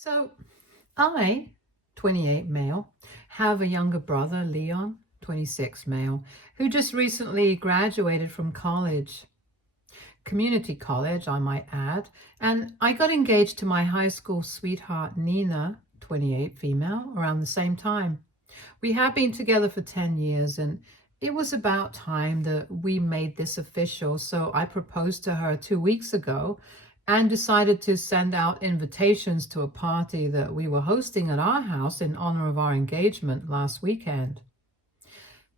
So I, 28 male, have a younger brother, Leon, 26 male, who just recently graduated from college, community college, I might add. And I got engaged to my high school sweetheart, Nina, 28 female, around the same time. We have been together for 10 years, and it was about time that we made this official. So I proposed to her 2 weeks ago and decided to send out invitations to a party that we were hosting at our house in honor of our engagement last weekend.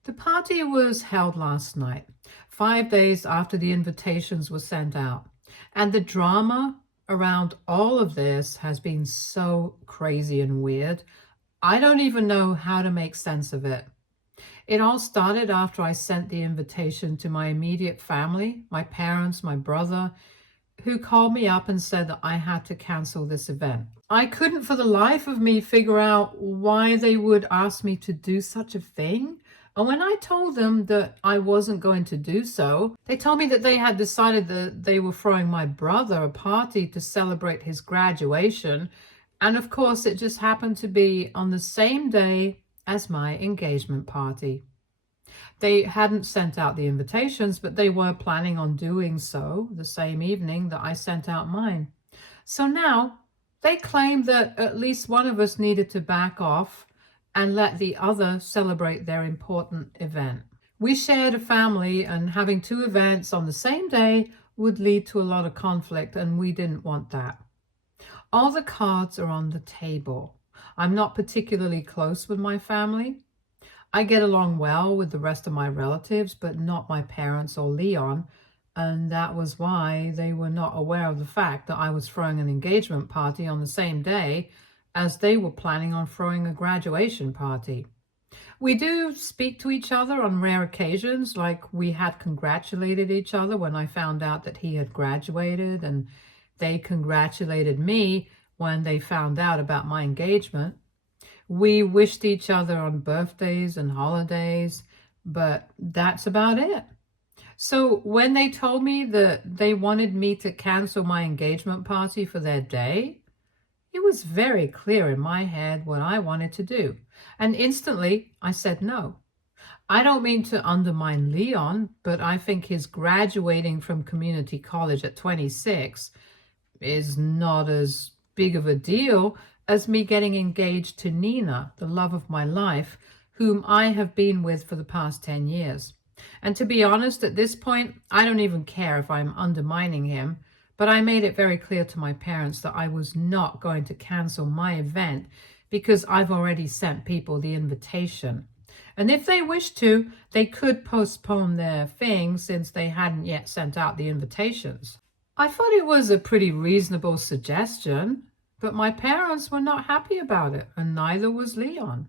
The party was held last night, 5 days after the invitations were sent out. And the drama around all of this has been so crazy and weird. I don't even know how to make sense of it. It all started after I sent the invitation to my immediate family, my parents, my brother, who called me up and said that I had to cancel this event. I couldn't for the life of me figure out why they would ask me to do such a thing. And when I told them that I wasn't going to do so, they told me that they had decided that they were throwing my brother a party to celebrate his graduation. And of course, it just happened to be on the same day as my engagement party. They hadn't sent out the invitations, but they were planning on doing so the same evening that I sent out mine. So now they claim that at least one of us needed to back off and let the other celebrate their important event. We shared a family, and having two events on the same day would lead to a lot of conflict, and we didn't want that. All the cards are on the table. I'm not particularly close with my family. I get along well with the rest of my relatives, but not my parents or Leon, and that was why they were not aware of the fact that I was throwing an engagement party on the same day as they were planning on throwing a graduation party. We do speak to each other on rare occasions, like we had congratulated each other when I found out that he had graduated, and they congratulated me when they found out about my engagement. We wished each other on birthdays and holidays, but that's about it. So when they told me that they wanted me to cancel my engagement party for their day, it was very clear in my head what I wanted to do. And instantly I said no. I don't mean to undermine Leon, but I think his graduating from community college at 26 is not as big of a deal as me getting engaged to Nina, the love of my life, whom I have been with for the past 10 years. And to be honest, at this point, I don't even care if I'm undermining him, but I made it very clear to my parents that I was not going to cancel my event because I've already sent people the invitation. And if they wish to, they could postpone their thing since they hadn't yet sent out the invitations. I thought it was a pretty reasonable suggestion, but my parents were not happy about it, and neither was Leon.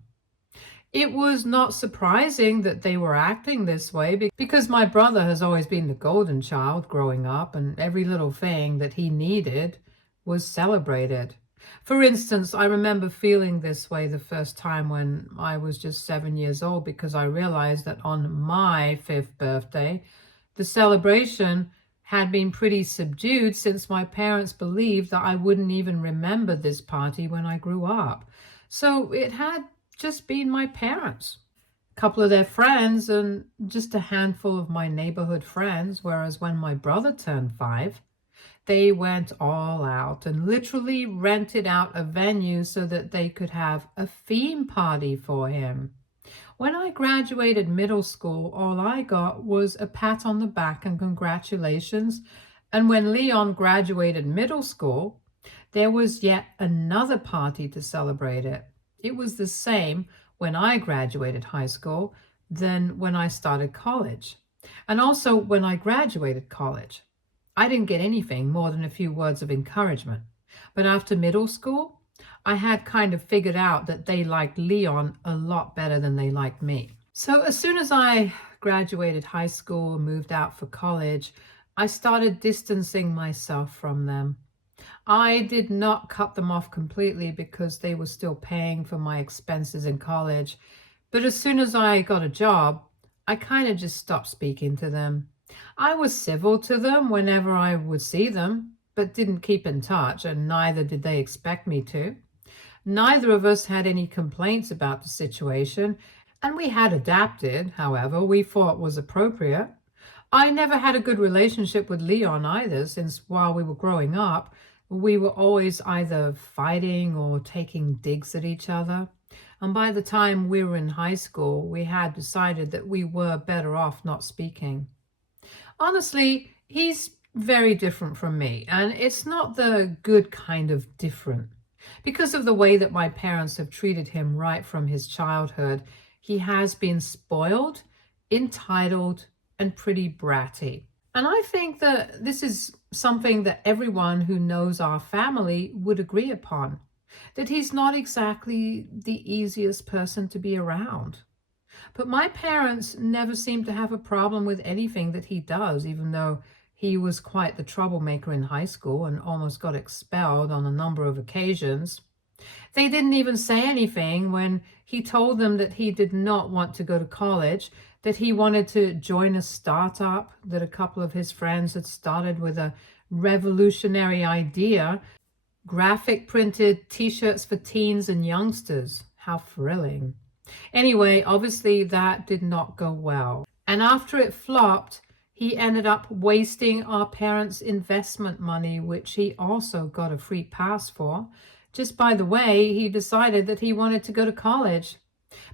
It was not surprising that they were acting this way because my brother has always been the golden child growing up, and every little thing that he needed was celebrated. For instance, I remember feeling this way the first time when I was just 7 years old because I realized that on my fifth birthday, the celebration had been pretty subdued since my parents believed that I wouldn't even remember this party when I grew up. So it had just been my parents, a couple of their friends, and just a handful of my neighborhood friends, whereas when my brother turned 5, they went all out and literally rented out a venue so that they could have a theme party for him. When I graduated middle school, all I got was a pat on the back and congratulations. And when Leon graduated middle school, there was yet another party to celebrate it. It was the same when I graduated high school than when I started college. And also when I graduated college. I didn't get anything more than a few words of encouragement. But after middle school, I had kind of figured out that they liked Leon a lot better than they liked me. So as soon as I graduated high school and moved out for college, I started distancing myself from them. I did not cut them off completely because they were still paying for my expenses in college. But as soon as I got a job, I kind of just stopped speaking to them. I was civil to them whenever I would see them, but didn't keep in touch, and neither did they expect me to. Neither of us had any complaints about the situation, and we had adapted, however, we thought was appropriate. I never had a good relationship with Leon either, since while we were growing up, we were always either fighting or taking digs at each other. And by the time we were in high school, we had decided that we were better off not speaking. Honestly, he's very different from me, and it's not the good kind of different. Because of the way that my parents have treated him right from his childhood, he has been spoiled, entitled, and pretty bratty. And I think that this is something that everyone who knows our family would agree upon, that he's not exactly the easiest person to be around. But my parents never seem to have a problem with anything that he does, even though he was quite the troublemaker in high school and almost got expelled on a number of occasions. They didn't even say anything when he told them that he did not want to go to college, that he wanted to join a startup that a couple of his friends had started with a revolutionary idea: graphic printed t-shirts for teens and youngsters. How thrilling. Anyway, obviously that did not go well. And after it flopped, he ended up wasting our parents' investment money, which he also got a free pass for. Just by the way, he decided that he wanted to go to college.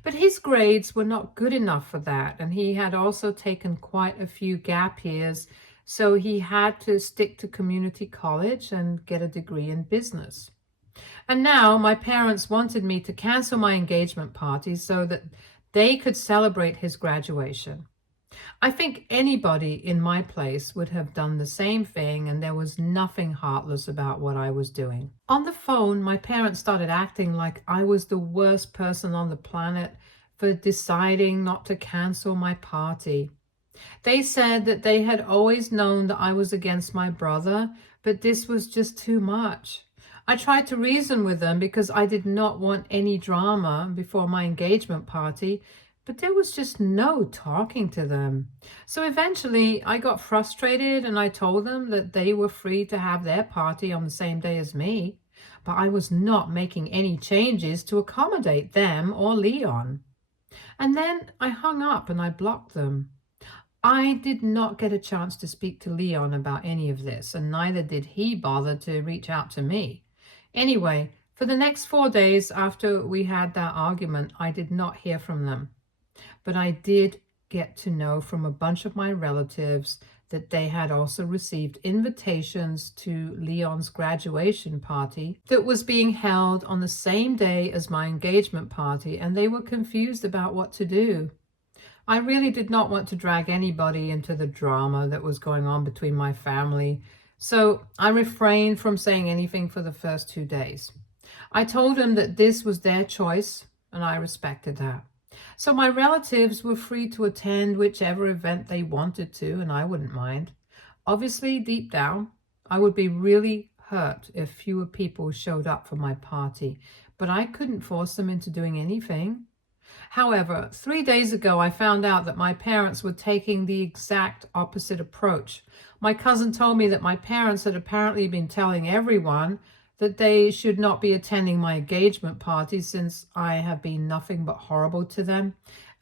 But his grades were not good enough for that, and he had also taken quite a few gap years, so he had to stick to community college and get a degree in business. And now my parents wanted me to cancel my engagement party so that they could celebrate his graduation. I think anybody in my place would have done the same thing, and there was nothing heartless about what I was doing. On the phone, my parents started acting like I was the worst person on the planet for deciding not to cancel my party. They said that they had always known that I was against my brother, but this was just too much. I tried to reason with them because I did not want any drama before my engagement party, but there was just no talking to them. So eventually I got frustrated and I told them that they were free to have their party on the same day as me, but I was not making any changes to accommodate them or Leon. And then I hung up and I blocked them. I did not get a chance to speak to Leon about any of this, and neither did he bother to reach out to me. Anyway, for the next 4 days after we had that argument, I did not hear from them. But I did get to know from a bunch of my relatives that they had also received invitations to Leon's graduation party that was being held on the same day as my engagement party, and they were confused about what to do. I really did not want to drag anybody into the drama that was going on between my family, so I refrained from saying anything for the first 2 days. I told them that this was their choice, and I respected that. So my relatives were free to attend whichever event they wanted to, and I wouldn't mind. Obviously, deep down, I would be really hurt if fewer people showed up for my party, but I couldn't force them into doing anything. However, 3 days ago, I found out that my parents were taking the exact opposite approach. My cousin told me that my parents had apparently been telling everyone that they should not be attending my engagement party since I have been nothing but horrible to them.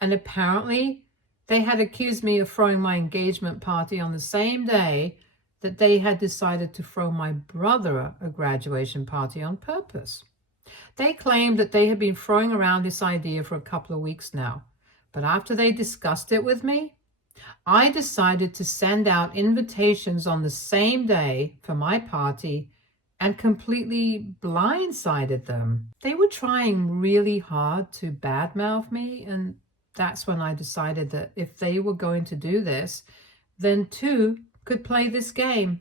And apparently, they had accused me of throwing my engagement party on the same day that they had decided to throw my brother a graduation party on purpose. They claimed that they had been throwing around this idea for a couple of weeks now, but after they discussed it with me, I decided to send out invitations on the same day for my party and completely blindsided them. They were trying really hard to badmouth me, and that's when I decided that if they were going to do this, then two could play this game.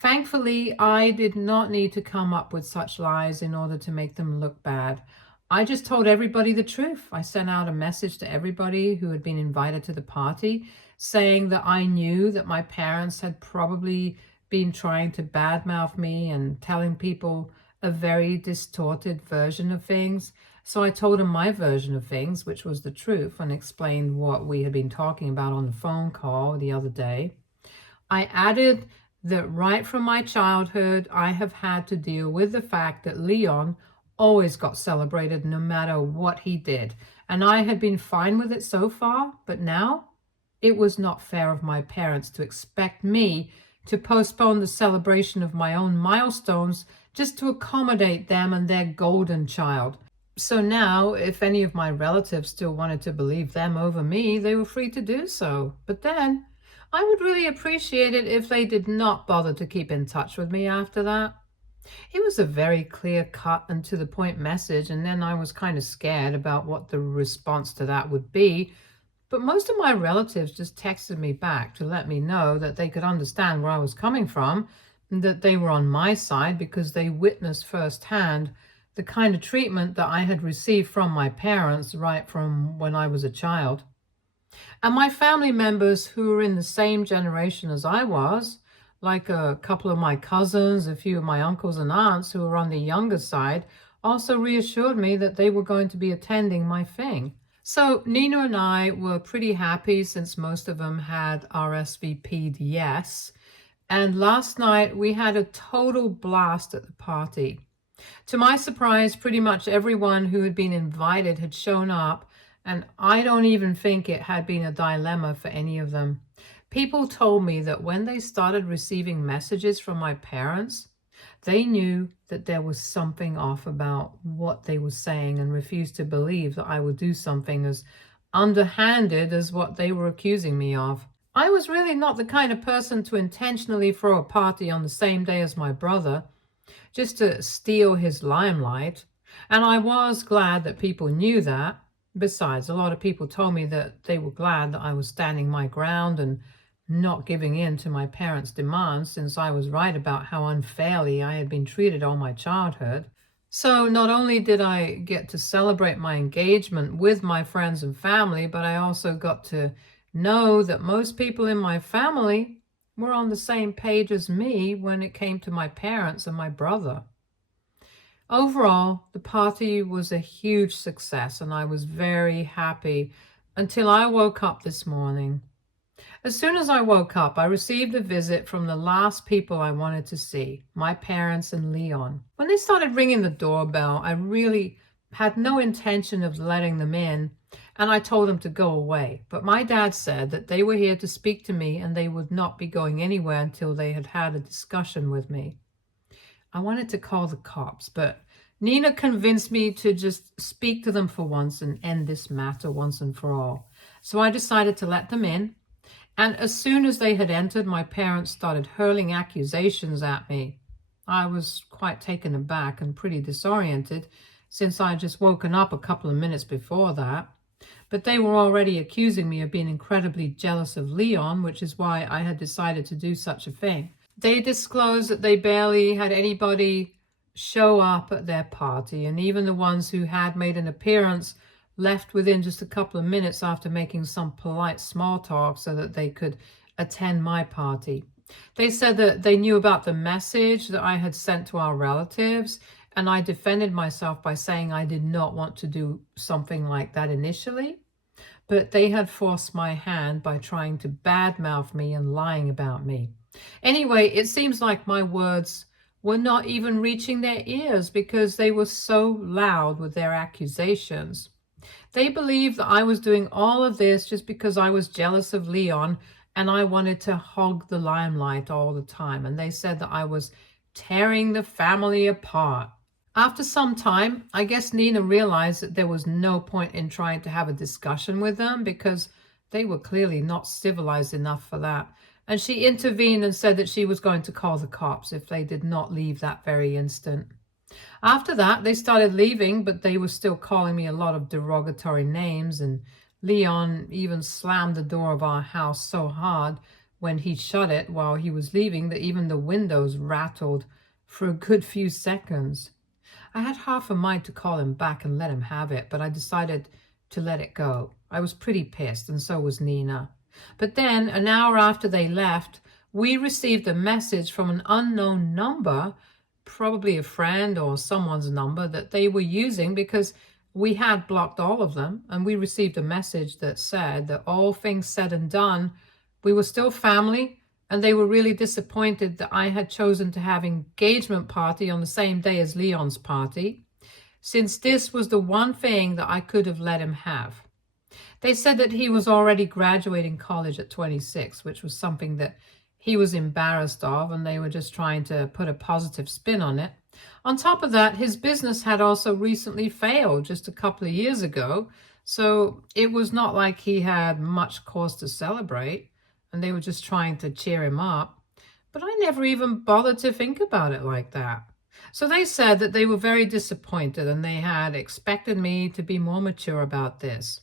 Thankfully, I did not need to come up with such lies in order to make them look bad. I just told everybody the truth. I sent out a message to everybody who had been invited to the party saying that I knew that my parents had probably been trying to badmouth me and telling people a very distorted version of things. So I told them my version of things, which was the truth, and explained what we had been talking about on the phone call the other day. I added that right from my childhood, I have had to deal with the fact that Leon always got celebrated no matter what he did. And I had been fine with it so far, but now it was not fair of my parents to expect me to postpone the celebration of my own milestones just to accommodate them and their golden child. So now, if any of my relatives still wanted to believe them over me, they were free to do so. But then, I would really appreciate it if they did not bother to keep in touch with me after that. It was a very clear cut and to the point message, and then I was kind of scared about what the response to that would be. But most of my relatives just texted me back to let me know that they could understand where I was coming from and that they were on my side because they witnessed firsthand the kind of treatment that I had received from my parents right from when I was a child. And my family members who were in the same generation as I was, like a couple of my cousins, a few of my uncles and aunts who were on the younger side, also reassured me that they were going to be attending my thing. So Nina and I were pretty happy since most of them had RSVP'd yes. And last night we had a total blast at the party. To my surprise, pretty much everyone who had been invited had shown up, and I don't even think it had been a dilemma for any of them. People told me that when they started receiving messages from my parents, they knew that there was something off about what they were saying and refused to believe that I would do something as underhanded as what they were accusing me of. I was really not the kind of person to intentionally throw a party on the same day as my brother, just to steal his limelight, and I was glad that people knew that. Besides, a lot of people told me that they were glad that I was standing my ground and not giving in to my parents' demands, since I was right about how unfairly I had been treated all my childhood. So not only did I get to celebrate my engagement with my friends and family, but I also got to know that most people in my family were on the same page as me when it came to my parents and my brother. Overall, the party was a huge success, and I was very happy until I woke up this morning. As soon as I woke up, I received a visit from the last people I wanted to see, my parents and Leon. When they started ringing the doorbell, I really had no intention of letting them in, and I told them to go away. But my dad said that they were here to speak to me and they would not be going anywhere until they had had a discussion with me. I wanted to call the cops, but Nina convinced me to just speak to them for once and end this matter once and for all. So I decided to let them in. And as soon as they had entered, my parents started hurling accusations at me. I was quite taken aback and pretty disoriented, since I had just woken up a couple of minutes before that. But they were already accusing me of being incredibly jealous of Leon, which is why I had decided to do such a thing. They disclosed that they barely had anybody show up at their party, and even the ones who had made an appearance left within just a couple of minutes after making some polite small talk so that they could attend my party. They said that they knew about the message that I had sent to our relatives, and I defended myself by saying I did not want to do something like that initially, but they had forced my hand by trying to badmouth me and lying about me. Anyway, it seems like my words were not even reaching their ears because they were so loud with their accusations. They believed that I was doing all of this just because I was jealous of Leon and I wanted to hog the limelight all the time. And they said that I was tearing the family apart. After some time, I guess Nina realized that there was no point in trying to have a discussion with them because they were clearly not civilized enough for that. And she intervened and said that she was going to call the cops if they did not leave that very instant. After that, they started leaving, but they were still calling me a lot of derogatory names, and Leon even slammed the door of our house so hard when he shut it while he was leaving that even the windows rattled for a good few seconds. I had half a mind to call him back and let him have it, but I decided to let it go. I was pretty pissed, and so was Nina. But then, an hour after they left, we received a message from an unknown number, probably a friend or someone's number that they were using because we had blocked all of them. And we received a message that said that all things said and done, we were still family and they were really disappointed that I had chosen to have engagement party on the same day as Leon's party, since this was the one thing that I could have let him have. They said that he was already graduating college at 26, which was something that he was embarrassed of, and they were just trying to put a positive spin on it. On top of that, his business had also recently failed just a couple of years ago, so it was not like he had much cause to celebrate, and they were just trying to cheer him up. But I never even bothered to think about it like that. So they said that they were very disappointed and they had expected me to be more mature about this.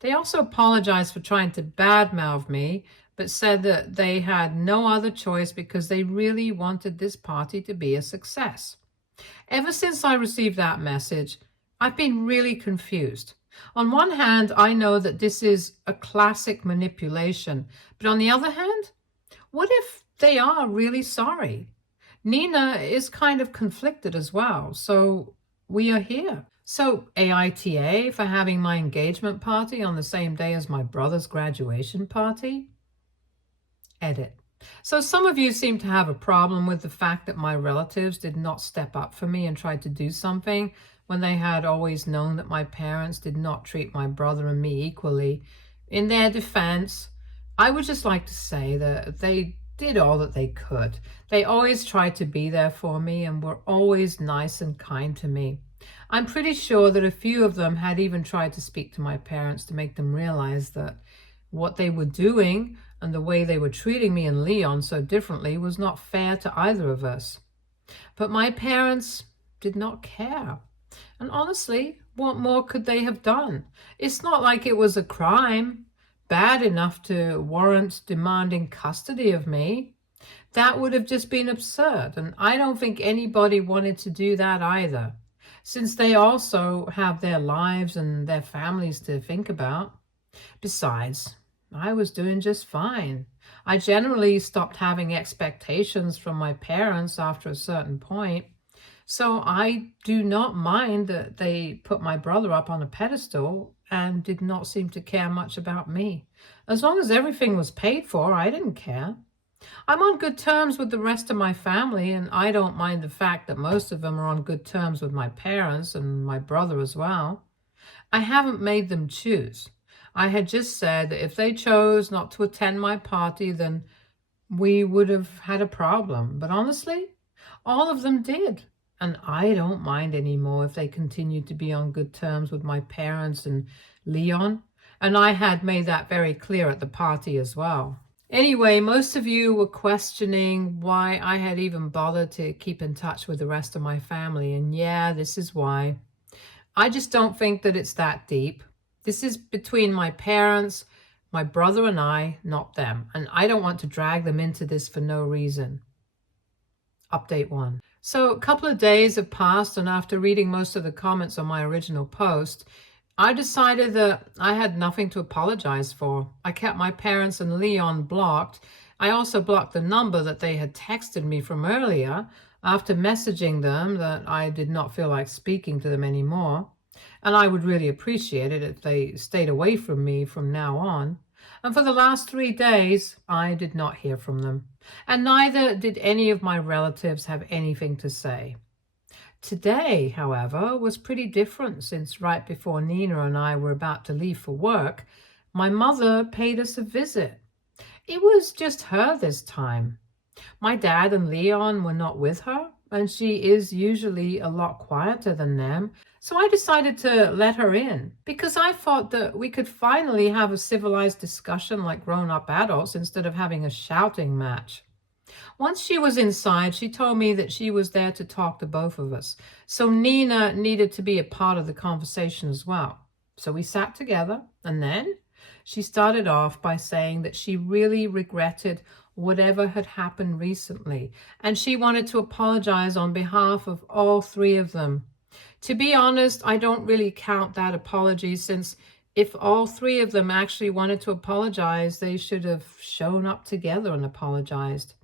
They also apologized for trying to badmouth me, but said that they had no other choice because they really wanted this party to be a success. Ever since I received that message, I've been really confused. On one hand, I know that this is a classic manipulation, but on the other hand, what if they are really sorry? Nina is kind of conflicted as well, so we are here. So, AITA for having my engagement party on the same day as my brother's graduation party? Edit. So some of you seem to have a problem with the fact that my relatives did not step up for me and try to do something when they had always known that my parents did not treat my brother and me equally. In their defense, I would just like to say that they did all that they could. They always tried to be there for me and were always nice and kind to me. I'm pretty sure that a few of them had even tried to speak to my parents to make them realize that what they were doing and the way they were treating me and Leon so differently was not fair to either of us. But my parents did not care. And honestly, what more could they have done? It's not like it was a crime bad enough to warrant demanding custody of me. That would have just been absurd, and I don't think anybody wanted to do that either, since they also have their lives and their families to think about. Besides, I was doing just fine. I generally stopped having expectations from my parents after a certain point, so I do not mind that they put my brother up on a pedestal and did not seem to care much about me. As long as everything was paid for, I didn't care. I'm on good terms with the rest of my family, and I don't mind the fact that most of them are on good terms with my parents and my brother as well. I haven't made them choose. I had just said that if they chose not to attend my party, then we would have had a problem. But honestly, all of them did. And I don't mind anymore if they continue to be on good terms with my parents and Leon. And I had made that very clear at the party as well. Anyway, most of you were questioning why I had even bothered to keep in touch with the rest of my family. And yeah, this is why. I just don't think that it's that deep. This is between my parents, my brother and I, not them. And I don't want to drag them into this for no reason. Update 1. So a couple of days have passed, and after reading most of the comments on my original post, I decided that I had nothing to apologize for. I kept my parents and Leon blocked. I also blocked the number that they had texted me from earlier after messaging them that I did not feel like speaking to them anymore. And I would really appreciate it if they stayed away from me from now on. And for the last 3 days, I did not hear from them. And neither did any of my relatives have anything to say. Today, however, was pretty different, since right before Nina and I were about to leave for work, my mother paid us a visit. It was just her this time. My dad and Leon were not with her, and she is usually a lot quieter than them. So I decided to let her in because I thought that we could finally have a civilized discussion like grown-up adults instead of having a shouting match. Once she was inside, she told me that she was there to talk to both of us. So Nina needed to be a part of the conversation as well. So we sat together, and then she started off by saying that she really regretted whatever had happened recently, and she wanted to apologize on behalf of all 3 of them. To be honest, I don't really count that apology, since if all 3 of them actually wanted to apologize, they should have shown up together and apologized.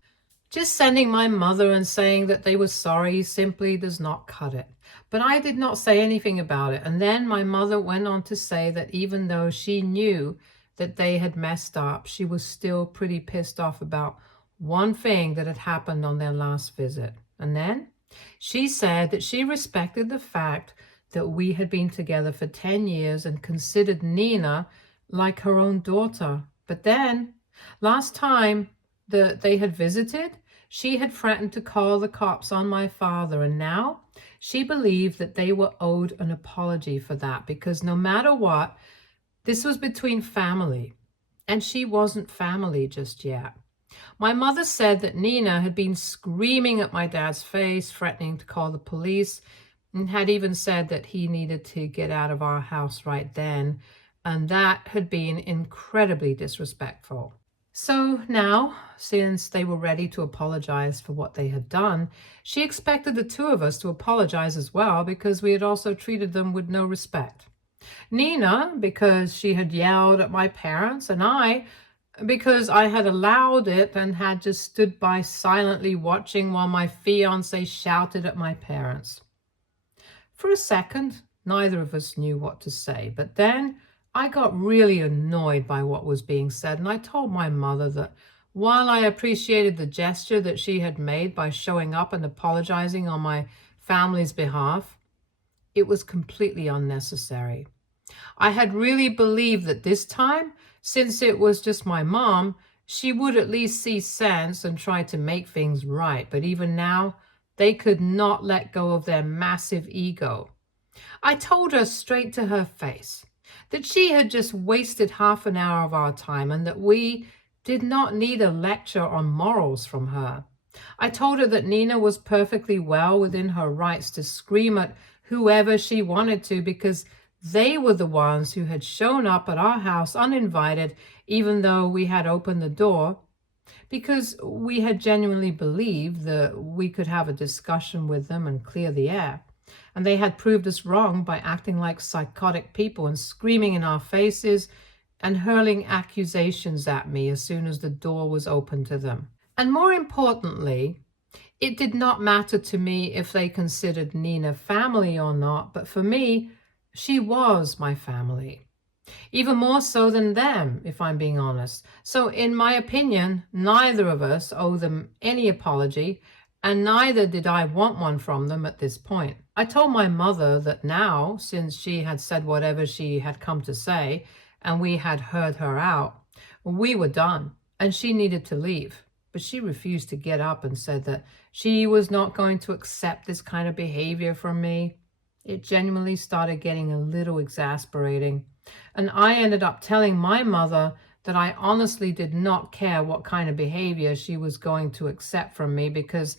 Just sending my mother and saying that they were sorry simply does not cut it. But I did not say anything about it. And then my mother went on to say that even though she knew that they had messed up, she was still pretty pissed off about one thing that had happened on their last visit. And then she said that she respected the fact that we had been together for 10 years and considered Nina like her own daughter. But then, last time that they had visited, she had threatened to call the cops on my father, and now she believed that they were owed an apology for that, because no matter what, this was between family, and she wasn't family just yet. My mother said that Nina had been screaming at my dad's face, threatening to call the police, and had even said that he needed to get out of our house right then, and that had been incredibly disrespectful. So now, since they were ready to apologize for what they had done, she expected the two of us to apologize as well, because we had also treated them with no respect. Nina, because she had yelled at my parents, and I, because I had allowed it and had just stood by silently watching while my fiancé shouted at my parents. For a second, neither of us knew what to say, but then I got really annoyed by what was being said, and I told my mother that while I appreciated the gesture that she had made by showing up and apologizing on my family's behalf, it was completely unnecessary. I had really believed that this time, since it was just my mom, she would at least see sense and try to make things right. But even now, they could not let go of their massive ego. I told her straight to her face that she had just wasted half an hour of our time and that we did not need a lecture on morals from her. I told her that Nina was perfectly well within her rights to scream at whoever she wanted to, because they were the ones who had shown up at our house uninvited, even though we had opened the door, because we had genuinely believed that we could have a discussion with them and clear the air. And they had proved us wrong by acting like psychotic people and screaming in our faces and hurling accusations at me as soon as the door was open to them. And more importantly, it did not matter to me if they considered Nina family or not, but for me, she was my family. Even more so than them, if I'm being honest. So in my opinion, neither of us owe them any apology, and neither did I want one from them at this point. I told my mother that now, since she had said whatever she had come to say, and we had heard her out, we were done, and she needed to leave. But she refused to get up and said that she was not going to accept this kind of behavior from me. It genuinely started getting a little exasperating. And I ended up telling my mother that I honestly did not care what kind of behavior she was going to accept from me, because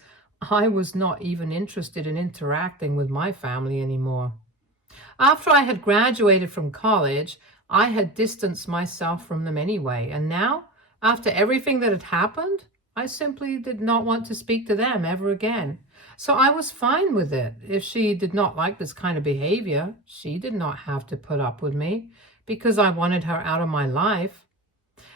I was not even interested in interacting with my family anymore. After I had graduated from college, I had distanced myself from them anyway. And now, after everything that had happened, I simply did not want to speak to them ever again. So I was fine with it. If she did not like this kind of behavior, she did not have to put up with me, because I wanted her out of my life.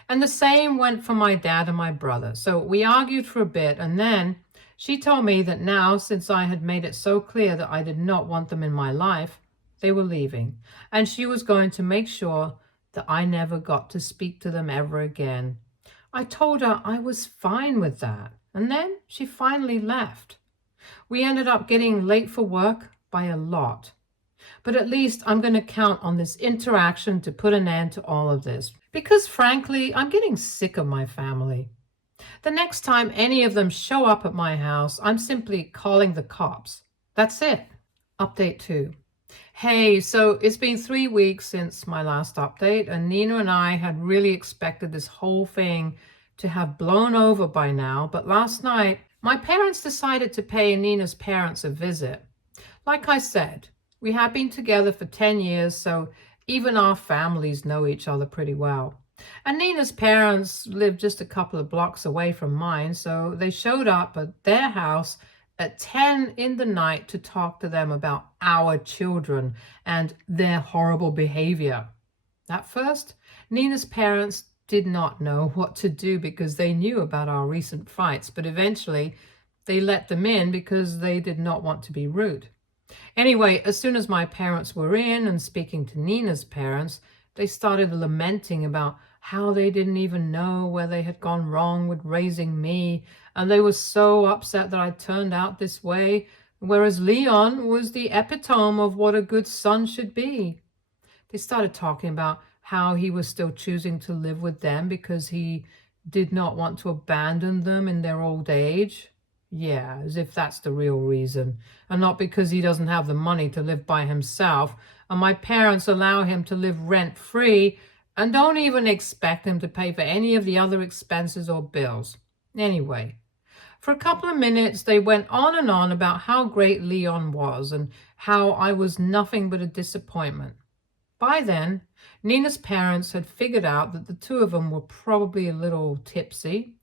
And the same went for my dad and my brother. So we argued for a bit, and then she told me that now, since I had made it so clear that I did not want them in my life, they were leaving. And she was going to make sure that I never got to speak to them ever again. I told her I was fine with that. And then she finally left. We ended up getting late for work by a lot. But at least I'm going to count on this interaction to put an end to all of this. Because frankly, I'm getting sick of my family. The next time any of them show up at my house, I'm simply calling the cops. That's it. Update 2. Hey, so it's been 3 weeks since my last update, and Nina and I had really expected this whole thing to have blown over by now, but last night, my parents decided to pay Nina's parents a visit. Like I said, we have been together for 10 years, so even our families know each other pretty well. And Nina's parents live just a couple of blocks away from mine, so they showed up at their house at 10 in the night to talk to them about our children and their horrible behavior. At first, Nina's parents did not know what to do because they knew about our recent fights, but eventually they let them in because they did not want to be rude. Anyway, as soon as my parents were in and speaking to Nina's parents, they started lamenting about how they didn't even know where they had gone wrong with raising me, and they were so upset that I turned out this way, whereas Leon was the epitome of what a good son should be. They started talking about how he was still choosing to live with them because he did not want to abandon them in their old age. Yeah, as if that's the real reason, and not because he doesn't have the money to live by himself, and my parents allow him to live rent-free and don't even expect him to pay for any of the other expenses or bills. Anyway, for a couple of minutes, they went on and on about how great Leon was and how I was nothing but a disappointment. By then, Nina's parents had figured out that the two of them were probably a little tipsy.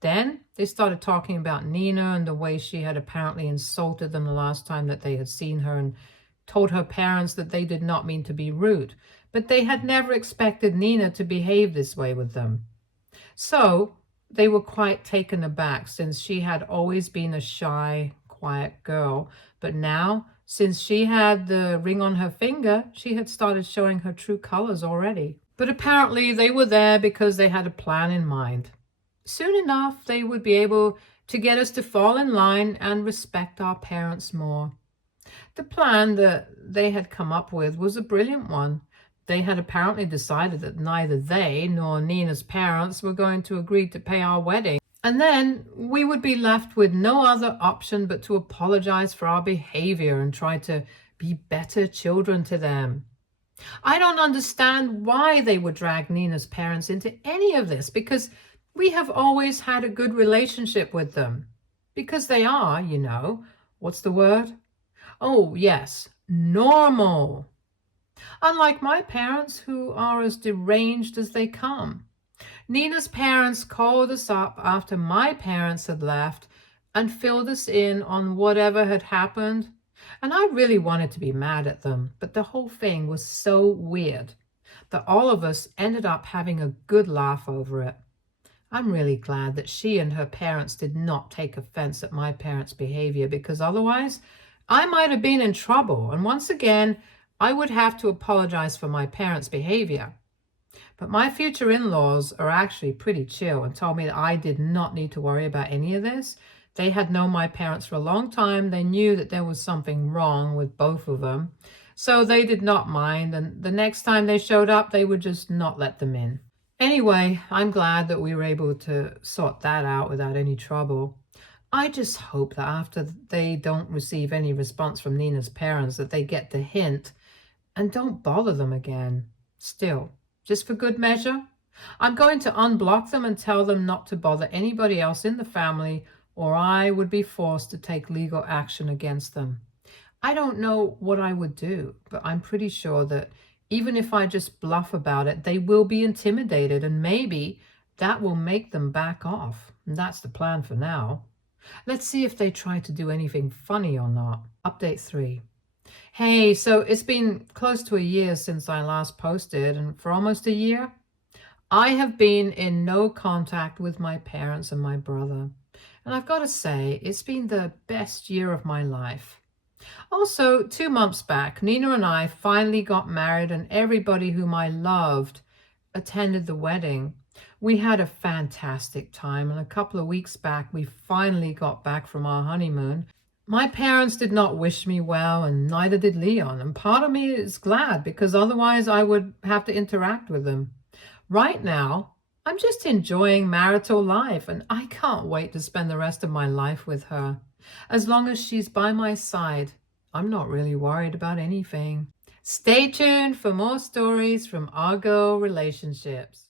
Then they started talking about Nina and the way she had apparently insulted them the last time that they had seen her, and told her parents that they did not mean to be rude, but they had never expected Nina to behave this way with them. So they were quite taken aback, since she had always been a shy, quiet girl, but now, since she had the ring on her finger, she had started showing her true colors already. But apparently they were there because they had a plan in mind. Soon enough, they would be able to get us to fall in line and respect our parents more. The plan that they had come up with was a brilliant one. They had apparently decided that neither they nor Nina's parents were going to agree to pay our wedding. And then we would be left with no other option but to apologize for our behavior and try to be better children to them. I don't understand why they would drag Nina's parents into any of this, because we have always had a good relationship with them. Because they are, what's the word? Oh, yes, normal. Unlike my parents, who are as deranged as they come. Nina's parents called us up after my parents had left and filled us in on whatever had happened. And I really wanted to be mad at them, but the whole thing was so weird that all of us ended up having a good laugh over it. I'm really glad that she and her parents did not take offense at my parents' behavior, because otherwise I might have been in trouble, and once again I would have to apologize for my parents' behavior. But my future in-laws are actually pretty chill and told me that I did not need to worry about any of this. They had known my parents for a long time. They knew that there was something wrong with both of them. So they did not mind, and the next time they showed up, they would just not let them in. Anyway, I'm glad that we were able to sort that out without any trouble. I just hope that after they don't receive any response from Nina's parents, that they get the hint and don't bother them again. Still, just for good measure, I'm going to unblock them and tell them not to bother anybody else in the family, or I would be forced to take legal action against them. I don't know what I would do, but I'm pretty sure that even if I just bluff about it, they will be intimidated, and maybe that will make them back off. And that's the plan for now. Let's see if they try to do anything funny or not. Update 3. Hey, so it's been close to a year since I last posted, and for almost a year, I have been in no contact with my parents and my brother. And I've got to say, it's been the best year of my life. Also, 2 months back, Nina and I finally got married, and everybody whom I loved attended the wedding. We had a fantastic time, and a couple of weeks back, we finally got back from our honeymoon. My parents did not wish me well, and neither did Leon, and part of me is glad, because otherwise I would have to interact with them. Right now, I'm just enjoying marital life, and I can't wait to spend the rest of my life with her. As long as she's by my side, I'm not really worried about anything. Stay tuned for more stories from our girl relationships.